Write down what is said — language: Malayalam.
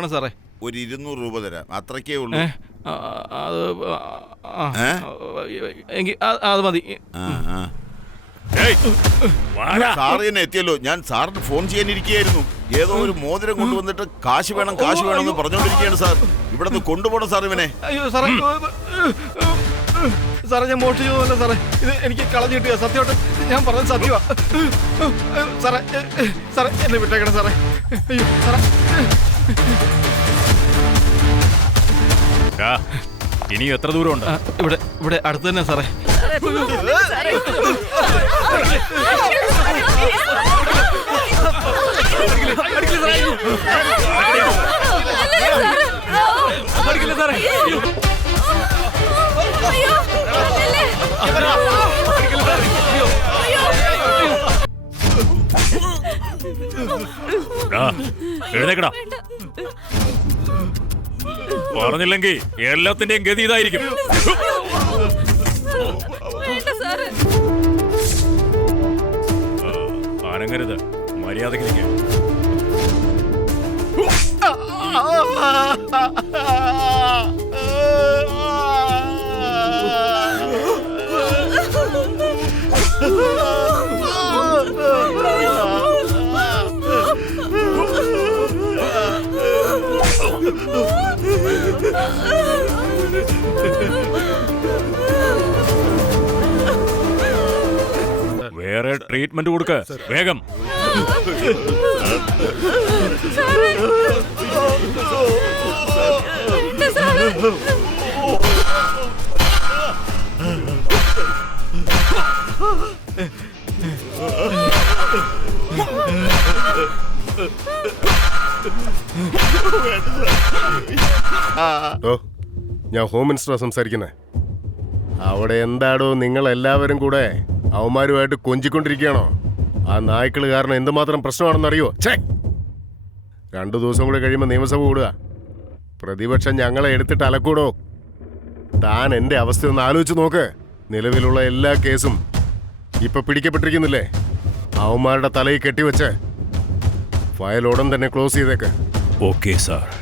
ആണ് സാറേ. ഒരു 200 രൂപ തരാം, അത്രക്കേ ഉള്ളൂ. അത് മതി. സാറ് തന്നെ എത്തിയല്ലോ. ഞാൻ സാറിന് ഫോൺ ചെയ്യാനിരിക്കുകയായിരുന്നു. ഏതോ ഒരു മോതിരം കൊണ്ടുവന്നിട്ട് കാശ് വേണം എന്ന് പറഞ്ഞുകൊണ്ടിരിക്കുകയാണ് സാർ. ഇവിടെ നിന്ന് കൊണ്ടുപോകണം സാർ ഇവനെ. അയ്യോ സാറേ, സാറേ ഞാൻ മോഷ്ടിച്ചതല്ല സാറേ, ഇത് എനിക്ക് കളഞ്ഞു കിട്ടിയ സത്യമായിട്ട് ഞാൻ പറഞ്ഞത് സത്യമാ സാറേ. സാറേ എന്നെ വിട്ടേക്കണം സാറേ. അയ്യോ സാറേ. ഇനി എത്ര ദൂരമുണ്ട്? ഇവിടെ അടുത്ത് തന്നെ സാറേ. എഴുന്നേക്കടാ. പറഞ്ഞില്ലെങ്കിൽ എല്ലാത്തിന്റെയും ഗതി ഇതായിരിക്കും. അനങ്ങരുത്, മര്യാദയ്ക്ക് നിൽക്കുക. വേറെ ട്രീറ്റ്മെന്റ് കൊടുക്ക വേഗം. ഞാൻ ഹോം മിനിസ്റ്ററാ സംസാരിക്കുന്നത്. അവിടെ എന്താടോ നിങ്ങൾ എല്ലാവരും കൂടെ അവന്മാരുമായിട്ട് കൊഞ്ചിക്കൊണ്ടിരിക്കുകയാണോ? ആ നായ്ക്കൾ കാരണം എന്തുമാത്രം പ്രശ്നമാണെന്നറിയോ? 2 ദിവസം കൂടെ കഴിയുമ്പോൾ നിയമസഭ കൂടുക. പ്രതിപക്ഷം ഞങ്ങളെ എടുത്തിട്ട് അലക്കൂടോ. താൻ എൻ്റെ അവസ്ഥ ഒന്ന് ആലോചിച്ച് നോക്ക്. നിലവിലുള്ള എല്ലാ കേസും ഇപ്പൊ പിടിക്കപ്പെട്ടിരിക്കുന്നില്ലേ? അവന്മാരുടെ തലയിൽ കെട്ടിവെച്ച് ഫയൽ ഉടൻ തന്നെ ക്ലോസ് ചെയ്തേക്ക്. Okay sir.